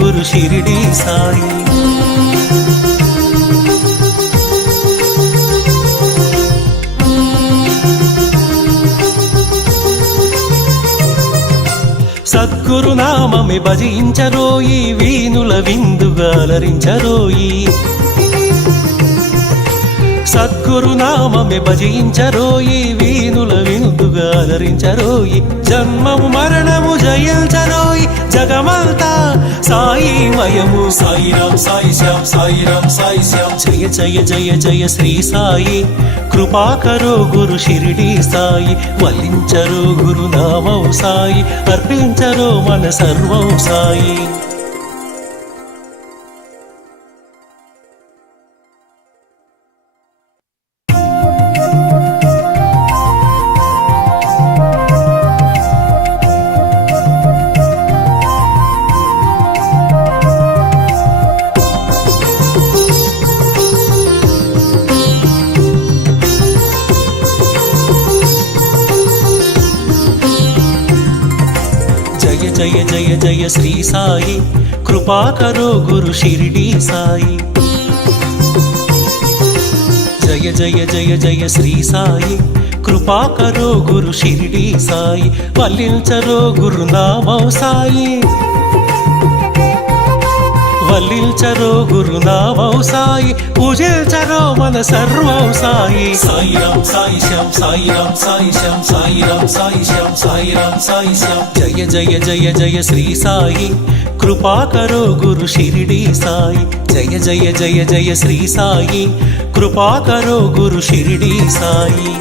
గురు షిరిడి సాయి. సద్గురు నామమే భజించరోయి, వీణుల విందుగా అలరించరోయి. సద్గురు నామమే భజించరోయి, వీణుల విందుగా అలరించరోయి. జన్మము మరణము జయించరోయి, జగమంతా సాయిమయము. సాయిరాం సాయి శ్యామ్, సాయిరాం సాయి శ్యామ్. జయ జయ జయ జయ శ్రీ సాయి, కృపాకరో గురు షిరిడి సాయి. వలించరో గురు నామం సాయి, అర్పించరో మన సర్వం సాయి. జయ జయ జయ శ్రీ సాయి, కృపాకరో గురు షిరిడి సాయి. జయ జయ జయ జయ శ్రీ సాయి, కృపాకరో గురు షిరిడి సాయి. వల్లించరో గురు నామం సాయి, వల్లించరో గురు నామం సాయి. పూజించరో మన సర్వం సాయి. సాయిరాం సాయి శ్యామ్, సాయిరాం సాయి శ్యామ్, సాయిరాం సాయి శ్యామ్, సాయిరాం సాయి శ్యామ్. జయ జయ జయ జయ శ్రీ సాయి, కృపాకరో గురు షిరిడి సాయి. జయ జయ జయ జయ శ్రీ సాయి, కృపాకరో గురు షిరిడి సాయి.